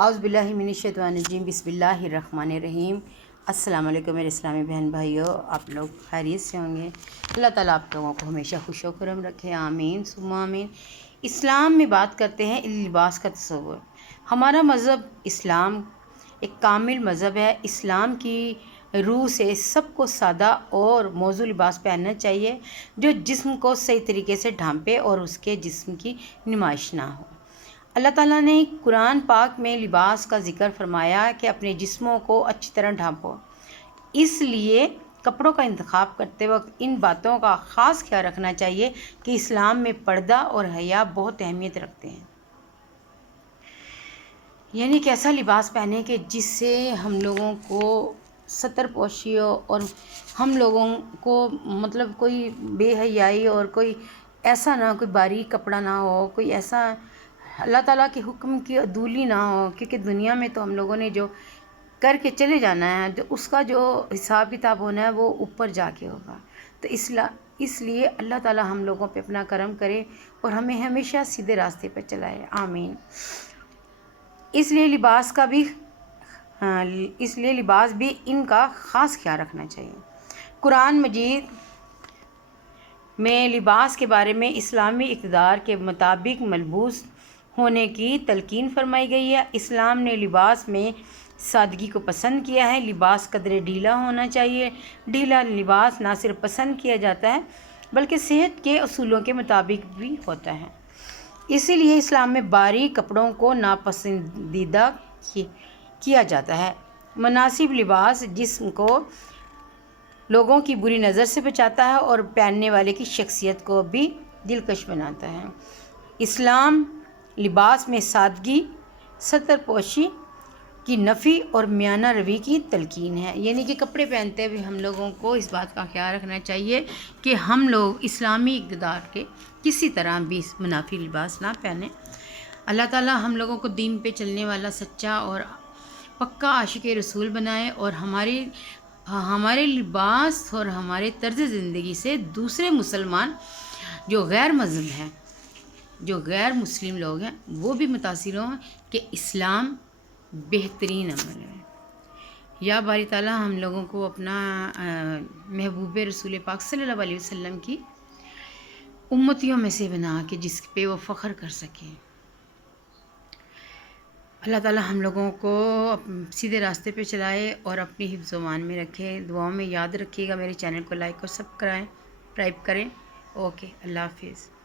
اعوذ باللہ من الشیطان الرجیم، بسم اللہ الرحمن الرحیم۔ السلام علیکم میرے اسلامی بہن بھائیوں، آپ لوگ خیریت سے ہوں گے؟ اللہ تعالیٰ آپ لوگوں کو ہمیشہ خوش و خرم رکھے، آمین ثم آمین۔ اسلام میں بات کرتے ہیں لباس کا تصور۔ ہمارا مذہب اسلام ایک کامل مذہب ہے۔ اسلام کی روح سے سب کو سادہ اور موزوں لباس پہننا چاہیے جو جسم کو صحیح طریقے سے ڈھانپے اور اس کے جسم کی نمائش نہ ہو۔ اللہ تعالیٰ نے قرآن پاک میں لباس کا ذکر فرمایا کہ اپنے جسموں کو اچھی طرح ڈھانپو۔ اس لیے کپڑوں کا انتخاب کرتے وقت ان باتوں کا خاص خیال رکھنا چاہیے کہ اسلام میں پردہ اور حیا بہت اہمیت رکھتے ہیں۔ یعنی کہ ایسا لباس پہنے کہ جس سے ہم لوگوں کو ستر پوشی ہو اور ہم لوگوں کو کوئی بے حیائی اور کوئی ایسا نہ، کوئی باریک کپڑا نہ ہو، کوئی ایسا اللہ تعالیٰ کے حکم کی عدولی نہ ہو، کیونکہ دنیا میں تو ہم لوگوں نے جو کر کے چلے جانا ہے، جو اس کا جو حساب کتاب ہونا ہے وہ اوپر جا کے ہوگا۔ تو اس لیے اللہ تعالیٰ ہم لوگوں پہ اپنا کرم کرے اور ہمیں ہمیشہ سیدھے راستے پر چلائے، آمین۔ اس لیے لباس بھی ان کا خاص خیال رکھنا چاہیے۔ قرآن مجید میں لباس کے بارے میں اسلامی اقتدار کے مطابق ملبوس ہونے کی تلقین فرمائی گئی ہے۔ اسلام نے لباس میں سادگی کو پسند کیا ہے۔ لباس قدرے ڈھیلا ہونا چاہیے۔ ڈھیلا لباس نہ صرف پسند کیا جاتا ہے بلکہ صحت کے اصولوں کے مطابق بھی ہوتا ہے۔ اسی لیے اسلام میں باریک کپڑوں کو ناپسندیدہ کیا جاتا ہے۔ مناسب لباس جسم کو لوگوں کی بری نظر سے بچاتا ہے اور پہننے والے کی شخصیت کو بھی دلکش بناتا ہے۔ اسلام لباس میں سادگی، ستر پوشی کی نفی اور میانہ روی کی تلقین ہے۔ یعنی کہ کپڑے پہنتے ہوئے ہم لوگوں کو اس بات کا خیال رکھنا چاہیے کہ ہم لوگ اسلامی اقتدار کے کسی طرح بھی منافی لباس نہ پہنیں۔ اللہ تعالیٰ ہم لوگوں کو دین پہ چلنے والا سچا اور پکا عاشق رسول بنائے اور ہمارے لباس اور ہمارے طرز زندگی سے دوسرے مسلمان جو غیر مذہب ہیں، جو غیر مسلم لوگ ہیں، وہ بھی متاثر ہوں کہ اسلام بہترین عمل ہے۔ یا باری تعالیٰ ہم لوگوں کو اپنا محبوب رسول پاک صلی اللہ علیہ وسلم کی امتیوں میں سے بنا کے جس پہ وہ فخر کر سکیں۔ اللہ تعالیٰ ہم لوگوں کو سیدھے راستے پہ چلائے اور اپنی حفظ و امان میں رکھے۔ دعاؤں میں یاد رکھیے گا، میرے چینل کو لائک اور سبسکرائب کریں۔ اوکے، اللہ حافظ۔